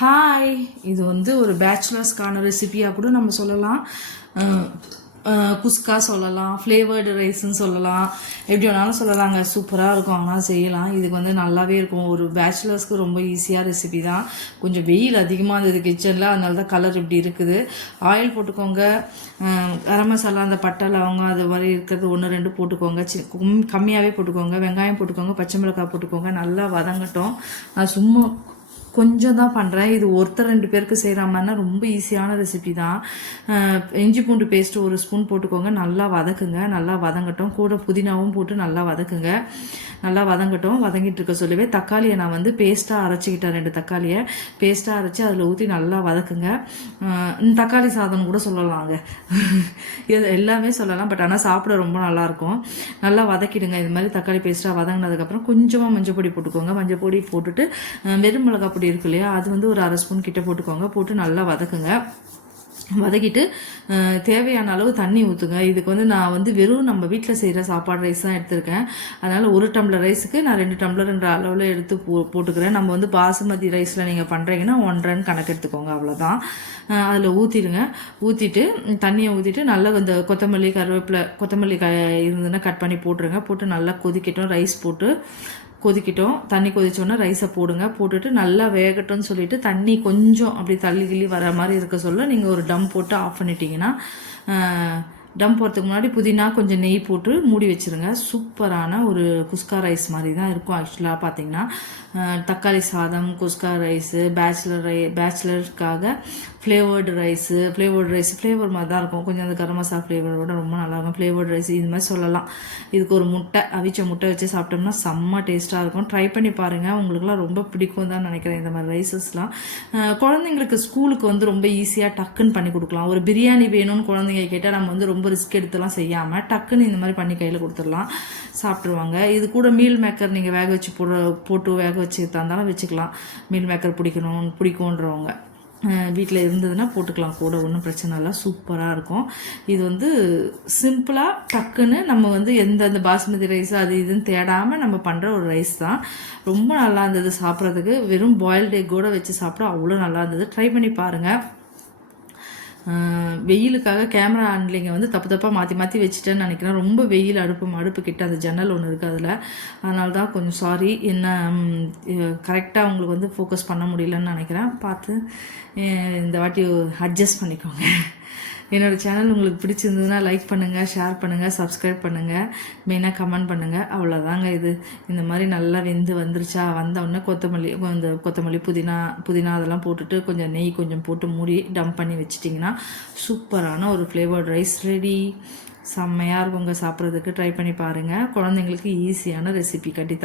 Hi, இது வந்து ஒரு பேச்சுலர்ஸ்க்கான ரெசிபியாக கூட நம்ம சொல்லலாம். குஸ்கா சொல்லலாம், ஃப்ளேவர்டு ரைஸ்ன்னு சொல்லலாம், எப்படி வேணாலும் சொல்லலாங்க. சூப்பராக இருக்கும், ஆனால் செய்யலாம். இதுக்கு வந்து நல்லாவே இருக்கும். ஒரு பேச்சுலர்ஸ்க்கு ரொம்ப ஈஸியாக ரெசிபி தான். கொஞ்சம் வெயில் அதிகமாக இருந்தது கிச்சனில், அதனால தான் கலர் இப்படி இருக்குது. ஆயில் போட்டுக்கோங்க, கரம் மசாலா, அந்த பட்டை லவங்கம் அது மாதிரி இருக்கிறது 1-2 போட்டுக்கோங்க. கம்மியாகவே போட்டுக்கோங்க. வெங்காயம் போட்டுக்கோங்க, பச்சை மிளகாய் போட்டுக்கோங்க. நல்லா வதங்கட்டும். நான் சும்மா கொஞ்சம் தான் பண்ணுறேன். இது 1-2 பேருக்கு செய்கிற மாதிரினா ரொம்ப ஈஸியான ரெசிபி தான். இஞ்சி பூண்டு பேஸ்ட்டு 1 ஸ்பூன் போட்டுக்கோங்க. நல்லா வதக்குங்க, நல்லா வதங்கட்டும். கூட புதினாவும் போட்டு நல்லா வதக்குங்க. நல்லா வதங்கட்டும். வதங்கிட்டு இருக்க சொல்லவே தக்காளியை நான் வந்து பேஸ்ட்டாக அரைச்சிக்கிட்டேன். 2 தக்காளியை பேஸ்ட்டாக அரைச்சி அதில் ஊற்றி நல்லா வதக்குங்க. தக்காளி சாதம் கூட சொல்லலாங்க. இது எல்லாமே சொல்லலாம், பட் ஆனால் சாப்பிட ரொம்ப நல்லாயிருக்கும். நல்லா வதக்கிடுங்க. இது மாதிரி தக்காளி பேஸ்ட்டாக வதங்கினதுக்கப்புறம் கொஞ்சமாக மஞ்சள் பொடி போட்டுக்கோங்க. மஞ்சள் பொடி போட்டுட்டு வெறும் மிளகாய் பொடி இருக்கு இல்லையா, அது வந்து ஒரு 1/2 ஸ்பூன் கிட்ட போட்டுக்கோங்க. போட்டு நல்லா வதக்குங்க. வதக்கிட்டு தேவையான அளவு தண்ணி ஊற்றுங்க. இதுக்கு வந்து நான் வந்து வெறும் நம்ம வீட்டில் செய்கிற சாப்பாடு ரைஸ் தான் எடுத்திருக்கேன். அதனால் 1 டம்ளர் ரைஸுக்கு நான் 2 டம்ளர்ன்ற அளவில் எடுத்து போட்டுக்கிறேன். நம்ம வந்து பாசுமதி ரைஸில் நீங்கள் பண்ணுறீங்கன்னா 1.5 கணக்கு எடுத்துக்கோங்க, அவ்வளோதான். அதில் ஊற்றிடுங்க. ஊற்றிட்டு தண்ணியை ஊற்றிட்டு நல்லா இந்த கொத்தமல்லி கருவேப்பிலை கொத்தமல்லி இருந்ததுன்னா கட் பண்ணி போட்டுருங்க. போட்டு நல்லா கொதிக்கட்டும். ரைஸ் போட்டு கொதிக்கட்டும். தண்ணி கொதிச்சோன்னா ரைஸை போடுங்க. போட்டுட்டு நல்லா வேகட்டும்னு சொல்லிட்டு தண்ணி கொஞ்சம் அப்படி தள்ளி கிள்ளி வர மாதிரி இருக்க சொல்ல நீங்கள் ஒரு டம் போட்டு ஆஃப் பண்ணிட்டீங்கன்னா, டம் போகிறதுக்கு முன்னாடி புதினா கொஞ்சம் நெய் போட்டு மூடி வச்சுருங்க. சூப்பரான ஒரு குஸ்கா ரைஸ் மாதிரி தான் இருக்கும். ஆக்சுவலாக பார்த்தீங்கன்னா தக்காளி சாதம், குஸ்கா ரைஸு, பேச்சுலருக்காக ஃப்ளேவர்டு ரைஸு ஃப்ளேவர் மாதிரி தான் இருக்கும். கொஞ்சம் அந்த கரம் மசாலா ஃப்ளேவரோட ரொம்ப நல்லாயிருக்கும். ஃப்ளேவர்டு ரைஸ் இது மாதிரி சொல்லலாம். இதுக்கு ஒரு முட்டை, அவிச்ச முட்டை வச்சு சாப்பிட்டோம்னா செம்ம டேஸ்ட்டாக இருக்கும். ட்ரை பண்ணி பாருங்கள், உங்களுக்குலாம் ரொம்ப பிடிக்கும் தான் நினைக்கிறேன் இந்த மாதிரி ரைஸஸ்லாம். குழந்தைங்களுக்கு ஸ்கூலுக்கு வந்து ரொம்ப ஈஸியாக டக்குன்னு பண்ணி கொடுக்கலாம். ஒரு பிரியாணி வேணும்னு குழந்தைங்க கேட்டால் நம்ம வந்து ரொம்ப ரிஸ்க் எடுத்துலாம் செய்யாமல் டக்குன்னு இந்த மாதிரி பண்ணி கையில் கொடுத்துடலாம், சாப்பிட்ருவாங்க. இது கூட மீல் மேக்கர் நீங்கள் வேக வச்சு போட்டு வேக வச்சு தந்தாலும் வச்சுக்கலாம். மீல் மேக்கர் பிடிக்கும்ன்றவங்க வீட்டில் இருந்ததுன்னா போட்டுக்கலாம் கூட, ஒன்றும் பிரச்சனை இல்லை. சூப்பராக இருக்கும். இது வந்து சிம்பிளாக டக்குன்னு நம்ம வந்து எந்தெந்த பாஸ்மதி ரைஸ் அது இதுன்னு தேடாமல் நம்ம பண்ணுற ஒரு ரைஸ் தான். ரொம்ப நல்லா இருந்தது சாப்பிட்றதுக்கு. வெறும் பாயில்டு எக்கோடு வச்சு சாப்பிட அவ்வளோ நல்லா இருந்தது. ட்ரை பண்ணி பாருங்கள். வெயிலுக்காக கேமரா ஹேண்ட்லிங்கை வந்து தப்பாக மாற்றி வச்சுட்டேன்னு நினைக்கிறேன். ரொம்ப வெயில் அடுப்பு கிட்ட அந்த ஜன்னல் ஒன்று இருக்குது அதில், அதனால தான் கொஞ்சம் சாரி. என்ன கரெக்டாக உங்களுக்கு வந்து ஃபோக்கஸ் பண்ண முடியலன்னு நினைக்கிறேன். பார்த்து இந்த வாட்டி அட்ஜஸ்ட் பண்ணிக்கோங்க. என்னோடய சேனல் உங்களுக்கு பிடிச்சிருந்ததுன்னா லைக் பண்ணுங்கள், ஷேர் பண்ணுங்கள், சப்ஸ்கிரைப் பண்ணுங்கள், மெயினாக கமெண்ட் பண்ணுங்கள். அவ்வளோதாங்க. இது இந்த மாதிரி நல்லா வெந்து வந்துருச்சா, வந்தவுடனே கொத்தமல்லி புதினா அதெல்லாம் போட்டுட்டு கொஞ்சம் நெய் கொஞ்சம் போட்டு மூடி டம்ப் பண்ணி வச்சிட்டிங்கன்னா சூப்பரான ஒரு ஃப்ளேவர்ட் ரைஸ் ரெடி. செம்மையாக இருக்குங்க சாப்பிட்றதுக்கு. ட்ரை பண்ணி பாருங்கள். குழந்தைங்களுக்கு ஈஸியான ரெசிபி கட்டி